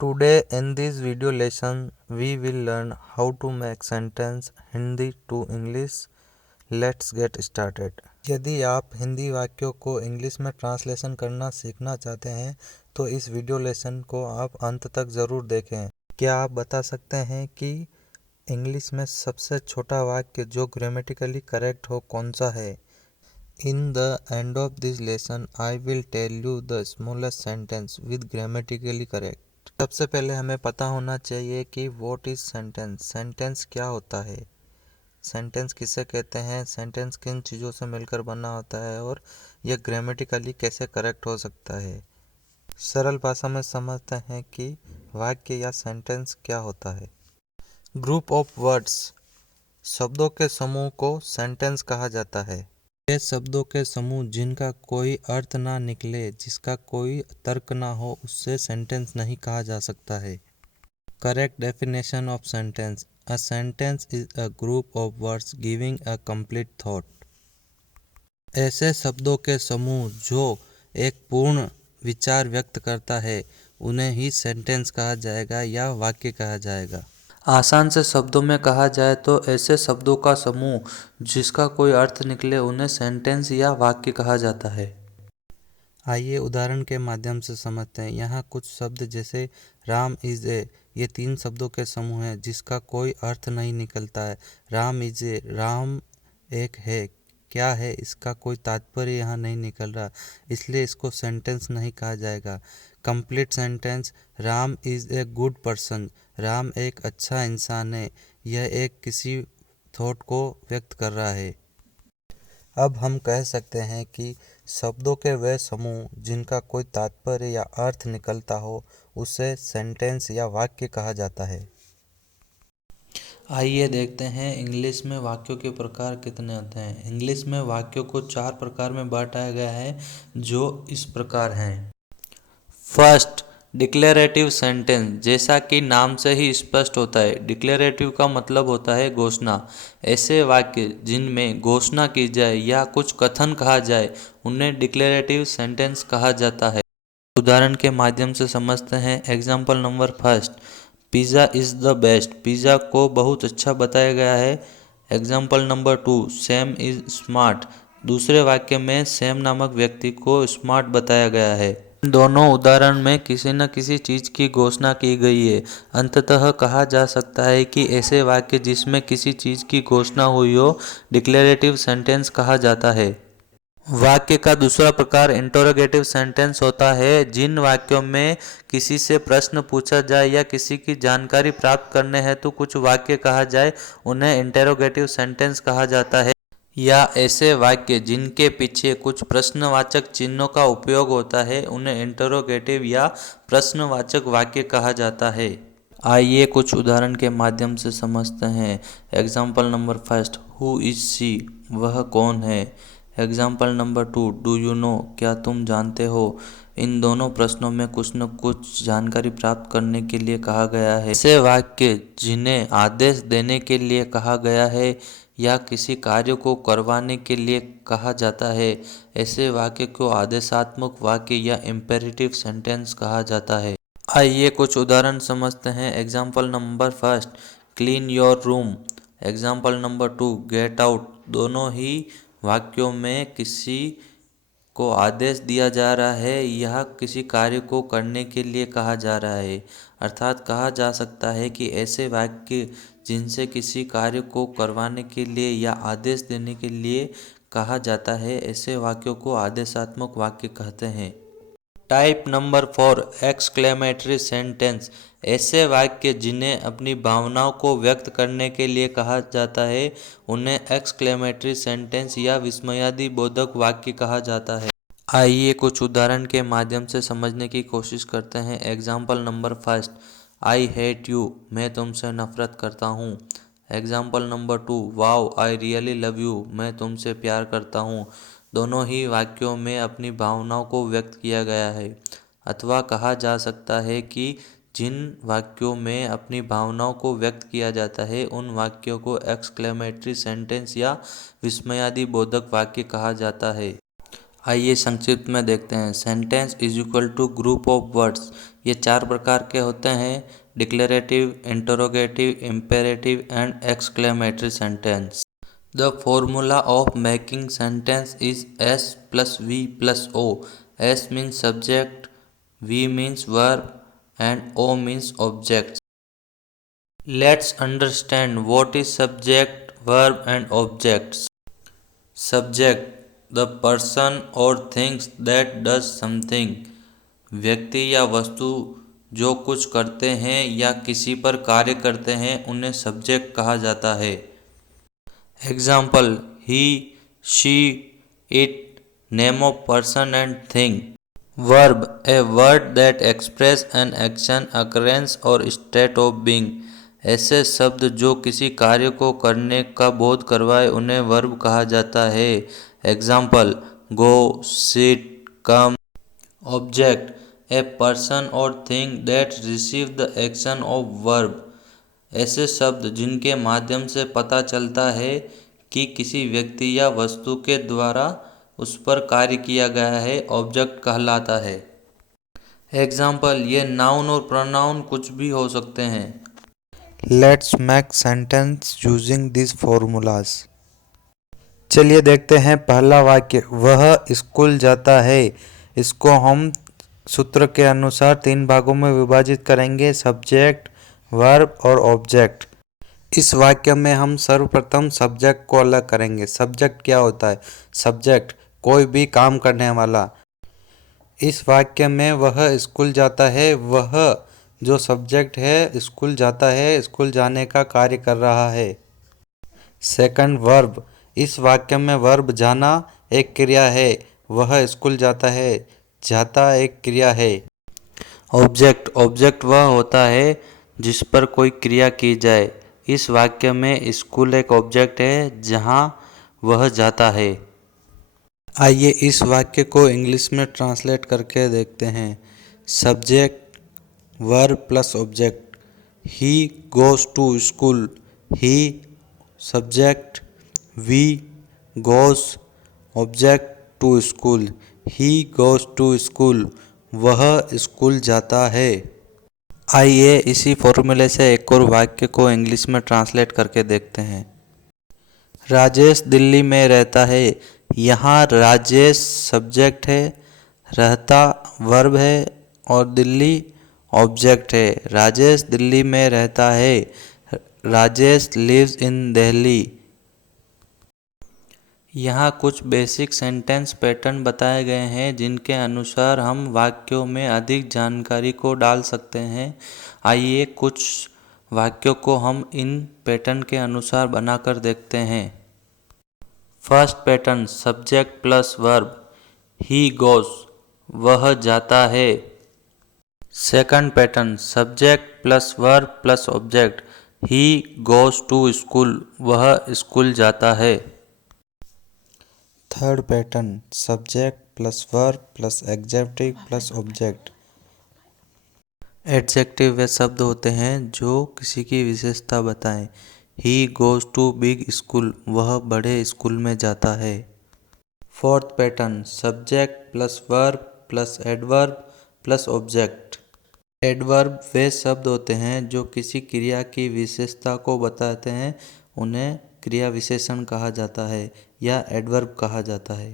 Today in this video lesson we will learn how to make sentence Hindi to English. Let's get started. यदि आप हिंदी वाक्यों को English में translation करना सीखना चाहते हैं तो इस वीडियो लेसन को आप अंत तक ज़रूर देखें। क्या आप बता सकते हैं कि इंग्लिश में सबसे छोटा वाक्य जो ग्रामेटिकली करेक्ट हो कौन सा है? In the end of this lesson, I will tell you the smallest sentence with grammatically correct. सबसे पहले हमें पता होना चाहिए कि व्हाट इज सेंटेंस। सेंटेंस क्या होता है, सेंटेंस किसे कहते हैं, सेंटेंस किन चीज़ों से मिलकर बना होता है और यह ग्रामेटिकली कैसे करेक्ट हो सकता है। सरल भाषा में समझते हैं कि वाक्य या सेंटेंस क्या होता है। ग्रुप ऑफ वर्ड्स, शब्दों के समूह को सेंटेंस कहा जाता है। ये शब्दों के समूह जिनका कोई अर्थ ना निकले, जिसका कोई तर्क ना हो, उससे सेंटेंस नहीं कहा जा सकता है। Correct definition of sentence: a sentence is a group of words giving a complete thought. ऐसे शब्दों के समूह जो एक पूर्ण विचार व्यक्त करता है उन्हें ही सेंटेंस कहा जाएगा या वाक्य कहा जाएगा। आसान से शब्दों में कहा जाए तो ऐसे शब्दों का समूह जिसका कोई अर्थ निकले उन्हें सेंटेंस या वाक्य कहा जाता है। आइए उदाहरण के माध्यम से समझते हैं। यहाँ कुछ शब्द जैसे राम इज ए, ये 3 शब्दों के समूह हैं जिसका कोई अर्थ नहीं निकलता है। राम इज ए, राम एक है, क्या है, इसका कोई तात्पर्य यहाँ नहीं निकल रहा, इसलिए इसको सेंटेंस नहीं कहा जाएगा। Complete sentence: Ram is a good person, Ram एक अच्छा इंसान है, यह एक किसी थॉट को व्यक्त कर रहा है। अब हम कह सकते हैं कि शब्दों के वे समूह जिनका कोई तात्पर्य या अर्थ निकलता हो उसे सेंटेंस या वाक्य कहा जाता है। आइए देखते हैं इंग्लिश में वाक्यों के प्रकार कितने होते हैं। इंग्लिश में वाक्यों को 4 प्रकार में बांटा गया है जो इस प्रकार हैं। First, declarative sentence. जैसा कि नाम से ही स्पष्ट होता है, डिक्लेरेटिव का मतलब होता है घोषणा। ऐसे वाक्य जिनमें घोषणा की जाए या कुछ कथन कहा जाए उन्हें डिक्लेरेटिव सेंटेंस कहा जाता है। उदाहरण के माध्यम से समझते हैं। Example number first: pizza is the best. Pizza को बहुत अच्छा बताया गया है। Example number 2: Sam is smart. दूसरे वाक्य में सैम नामक व्यक्ति को स्मार्ट बताया गया है। दोनों उदाहरण में किसी न किसी चीज़ की घोषणा की गई है। अंततः कहा जा सकता है कि ऐसे वाक्य जिसमें किसी चीज़ की घोषणा हुई हो डिक्लेरेटिव सेंटेंस कहा जाता है। वाक्य का दूसरा प्रकार इंटरोगेटिव सेंटेंस होता है। जिन वाक्यों में किसी से प्रश्न पूछा जाए या किसी की जानकारी प्राप्त करने हेतु कुछ वाक्य कहा जाए उन्हें इंटरोगेटिव सेंटेंस कहा जाता है। या ऐसे वाक्य जिनके पीछे कुछ प्रश्नवाचक चिन्हों का उपयोग होता है उन्हें इंटरोगेटिव या प्रश्नवाचक वाक्य कहा जाता है। आइए कुछ उदाहरण के माध्यम से समझते हैं। Example number first: who is she, वह कौन है। Example number 2: do you know, क्या तुम जानते हो। इन दोनों प्रश्नों में कुछ न कुछ जानकारी प्राप्त करने के लिए कहा गया है। ऐसे वाक्य जिन्हें आदेश देने के लिए कहा गया है या किसी कार्य को करवाने के लिए कहा जाता है, ऐसे वाक्य को आदेशात्मक वाक्य या इम्पेरेटिव सेंटेंस कहा जाता है। आइए कुछ उदाहरण समझते हैं। Example number first: clean your room. Example number 2: get out. दोनों ही वाक्यों में किसी को आदेश दिया जा रहा है या किसी कार्य को करने के लिए कहा जा रहा है। अर्थात कहा जा सकता है कि ऐसे वाक्य जिनसे किसी कार्य को करवाने के लिए या आदेश देने के लिए कहा जाता है, ऐसे वाक्यों को आदेशात्मक वाक्य कहते हैं। Type number 4: exclamatory sentence. ऐसे वाक्य जिन्हें अपनी भावनाओं को व्यक्त करने के लिए कहा जाता है उन्हें एक्सक्लेमेटरी सेंटेंस या विस्मयादि बोधक वाक्य कहा जाता है। आइए कुछ उदाहरण के माध्यम से समझने की कोशिश करते हैं। Example number first: I hate you, मैं तुमसे नफरत करता हूँ। Example number 2: wow I really love you, मैं तुमसे प्यार करता हूँ। दोनों ही वाक्यों में अपनी भावनाओं को व्यक्त किया गया है। अथवा कहा जा सकता है कि जिन वाक्यों में अपनी भावनाओं को व्यक्त किया जाता है उन वाक्यों को एक्सक्लेमेटरी सेंटेंस या विस्मयादि बोधक वाक्य कहा जाता है। आइए संक्षिप्त में देखते हैं। Sentence is equal to group of words, ये 4 प्रकार के होते हैं: declarative, interrogative, imperative and exclamatory sentence. The formula of making sentence is S plus V plus O. S means subject, V means verb, and O means object. Let's understand what is subject, verb, and objects. Subject, the person or things that does something. व्यक्ति या वस्तु जो कुछ करते हैं या किसी पर कार्य करते हैं उन्हें सब्जेक्ट कहा जाता है। Example: he, she, it. Name of person and thing. Verb, a word that express an action, occurrence or state of being. ऐसे शब्द जो किसी कार्य को करने का बोध करवाए उन्हें वर्ब कहा जाता है। Example: go, sit, come. Object, a person or thing that receive the action of verb. ऐसे शब्द जिनके माध्यम से पता चलता है कि किसी व्यक्ति या वस्तु के द्वारा उस पर कार्य किया गया है, ऑब्जेक्ट कहलाता है। एग्जाम्पल: ये नाउन और प्रोनाउन कुछ भी हो सकते हैं। Let's make sentence using this formulas. चलिए देखते हैं पहला वाक्य, वह स्कूल जाता है। इसको हम सूत्र के अनुसार 3 भागों में विभाजित करेंगे: सब्जेक्ट, वर्ब और ऑब्जेक्ट। इस वाक्य में हम सर्वप्रथम सब्जेक्ट को अलग करेंगे। सब्जेक्ट क्या होता है? सब्जेक्ट कोई भी काम करने वाला। इस वाक्य में वह स्कूल जाता है, वह जो सब्जेक्ट है स्कूल जाता है, स्कूल जाने का कार्य कर रहा है। Second, verb. इस वाक्य में वर्ब जाना एक क्रिया है, वह स्कूल जाता है, जाता एक क्रिया है। ऑब्जेक्ट, ऑब्जेक्ट वह होता है जिस पर कोई क्रिया की जाए। इस वाक्य में स्कूल एक ऑब्जेक्ट है जहाँ वह जाता है। आइए इस वाक्य को इंग्लिश में ट्रांसलेट करके देखते हैं। Subject, verb plus object. He goes to school. He subject, V goes object to school. He goes to school, वह स्कूल जाता है। आइए इसी फॉर्मूले से एक और वाक्य को इंग्लिश में ट्रांसलेट करके देखते हैं। राजेश दिल्ली में रहता है। यहाँ राजेश सब्जेक्ट है, रहता वर्ब है और दिल्ली ऑब्जेक्ट है। राजेश दिल्ली में रहता है। Rajesh lives in Delhi. यहाँ कुछ बेसिक सेंटेंस पैटर्न बताए गए हैं जिनके अनुसार हम वाक्यों में अधिक जानकारी को डाल सकते हैं। आइए कुछ वाक्यों को हम इन पैटर्न के अनुसार बनाकर देखते हैं। First pattern, subject plus verb. He goes, वह जाता है। Second pattern, subject plus verb plus object. He goes to school, वह स्कूल जाता है। Third pattern, subject plus verb plus adjective plus object. Adjective वे शब्द होते हैं जो किसी की विशेषता बताएं। He goes to big school, वह बड़े स्कूल में जाता है। Fourth pattern, subject plus verb plus adverb plus object. Adverb वे शब्द होते हैं जो किसी क्रिया की विशेषता को बताते हैं, उन्हें क्रिया विशेषण कहा जाता है या एडवर्ब कहा जाता है।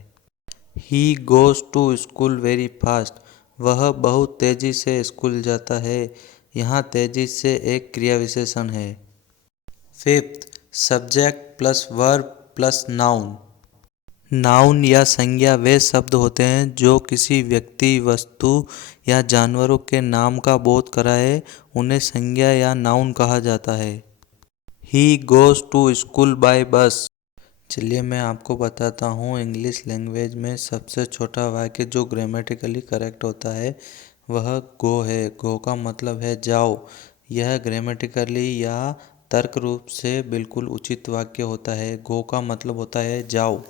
He goes to school very fast, वह बहुत तेज़ी से स्कूल जाता है। यहाँ तेज़ी से एक क्रिया विशेषण है। Fifth, subject plus verb plus noun. Noun या संज्ञा वे शब्द होते हैं जो किसी व्यक्ति, वस्तु या जानवरों के नाम का बोध कराए, उन्हें संज्ञा या नाउन कहा जाता है। He goes to school by bus. चलिए मैं आपको बताता हूँ इंग्लिश लैंग्वेज में सबसे छोटा वाक्य जो ग्रामेटिकली करेक्ट होता है वह गो है। गो का मतलब है जाओ। यह ग्रामेटिकली या तर्क रूप से बिल्कुल उचित वाक्य होता है। गो का मतलब होता है जाओ।